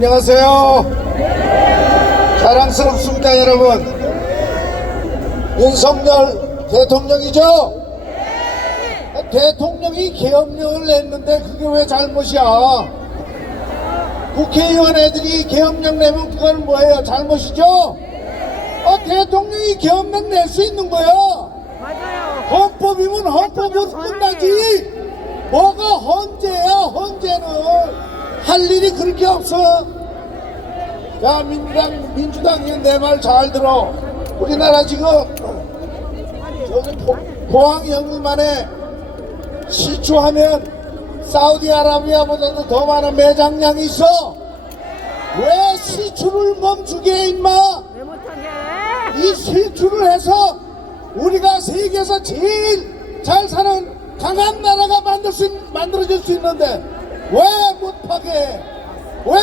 안녕하세요. 자랑스럽습니다, 여러분. 윤석열 대통령이죠? 아, 대통령이 계엄령을 냈는데 그게 왜 잘못이야? 국회의원 애들이 계엄령 내면 그건 뭐예요? 잘못이죠? 어, 대통령이 계엄령 낼 수 있는 거야. 헌법이면 헌법으로 끝나지. 뭐가 헌재야, 헌재는. 할 일이 그렇게 없어. 야, 민주당, 민주당이 내 말 잘 들어. 우리나라 지금, 저기 포, 포항 영일만에 시추하면 사우디아라비아보다도 더 많은 매장량이 있어. 왜 시추를 멈추게 해, 임마? 이 실주를 해서 우리가 세계에서 제일 잘 사는 강한 나라가 만들 수, 있- 만들어질 수 있는데 왜 못하게 해? 왜,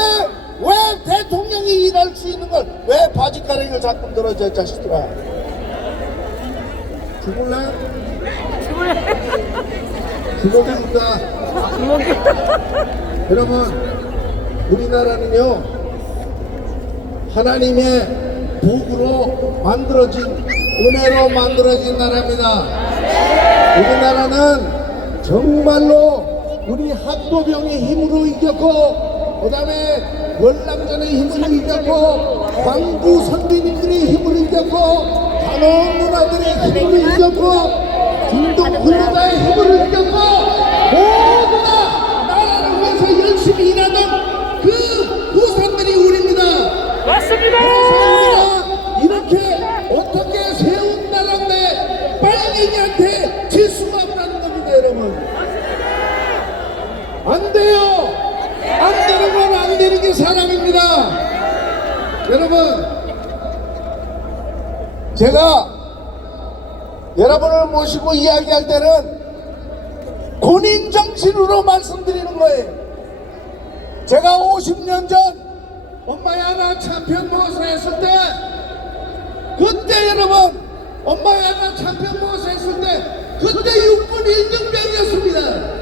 왜 대통령이 일할 수 있는 걸 왜 바지가랑이를 자꾸 늘어져 자식들아 죽을래? 죽어봅니다 여러분 우리나라는요 하나님의 복으로 만들어진 은혜로 만들어진 나라입니다. 우리나라는 정말로 우리 학도병의 힘으로 이겼고 그 다음에 월남전의 힘으로 이겼고 광부 선비님들의 힘으로 이겼고 단원 누나들의 힘으로 이겼고 중동 근로자의 힘으로 이겼고 모두가 나라를 위해서 열심히 일하던 그 후손들이 우리입니다. 맞습니다. 그렇습니다. 이렇게 어떻게 세운 나라인데 빨갱이한테 질 수가 없다는 겁니다, 여러분. 안 돼요. 안 되는 건 안 되는 게 사람입니다. 여러분, 제가 여러분을 모시고 이야기할 때는 군인 정신으로 말씀드리는 거예요. 제가 50년 전 엄마야 나 참편 모사 했을 때 그때 여러분 엄마야 나 참편 모사 했을 때 그때 육군 1등병이었습니다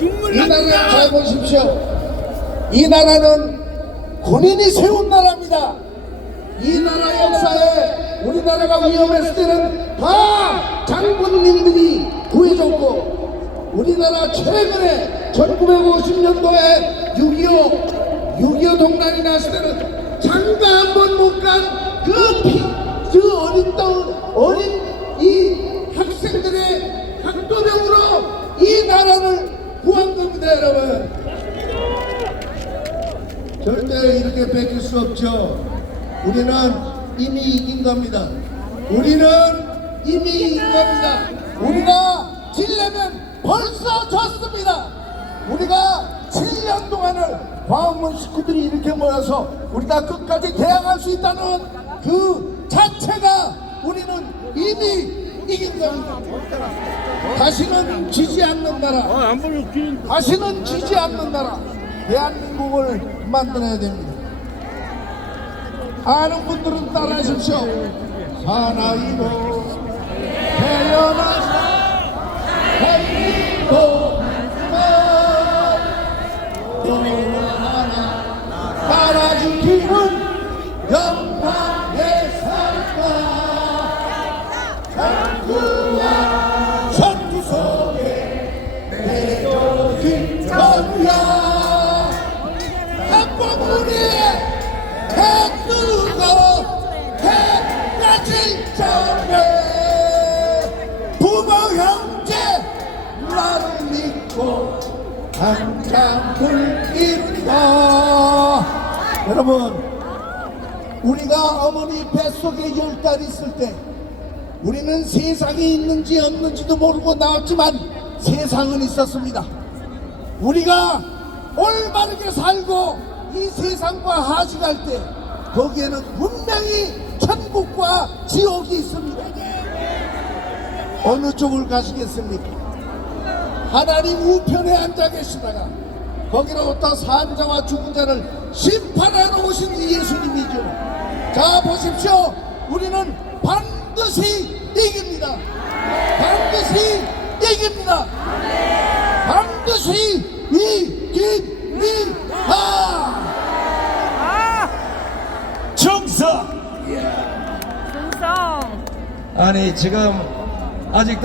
이 나라 잘 보십시오. 이 나라는 군인이 세운 나라입니다. 이 나라 역사에 우리나라가 위험했을 때는 다 장군님들이 구해줬고 우리나라 최근에 1950년도에 6.25 6.25 동란이 났을 때는 장가 한 번 못 간 그 피, 그 어린 떡, 어린 이 학생들의 학도병으로 이 나라를 구한 겁니다, 여러분. 절대 이렇게 뺏길 수 없죠. 우리는 이미 이긴 겁니다. 우리는 이미 이긴 겁니다. 우리가 질려면 벌써 졌습니다. 우리가 7년 동안을 광화문 식구들이 이렇게 모여서 우리 가 끝까지 대항할 수 있다는 그 자체가 우리는 이미 이긴 겁니다. 다시는 지지 않는 나라. 귀 다시는 지지 않는 나라 대한민국을 만들어야 됩니다. 아는 분들은 따라하십시오. 하나이도 태어나서 헬리도 해 뜨고 해가 질 적에 부모 형제 나를 믿고 한참을 이룬다 여러분 우리가 어머니 뱃속에 열 달 있을 때 우리는 세상이 있는지 없는지도 모르고 나왔지만 세상은 있었습니다. 우리가 올바르게 살고 이 세상과 하식할 때 거기에는 분명히 천국과 지옥이 있습니다. 어느 쪽을 가시겠습니까? 하나님 우편에 앉아 계시다가 거기로부터 산자와 죽은 자를 심판하러 오신 이 예수님이죠. 자 보십시오. 우리는 반드시 이깁니다. 반드시 이깁니다. 반드시 이깁니다. 아니 지금 아직도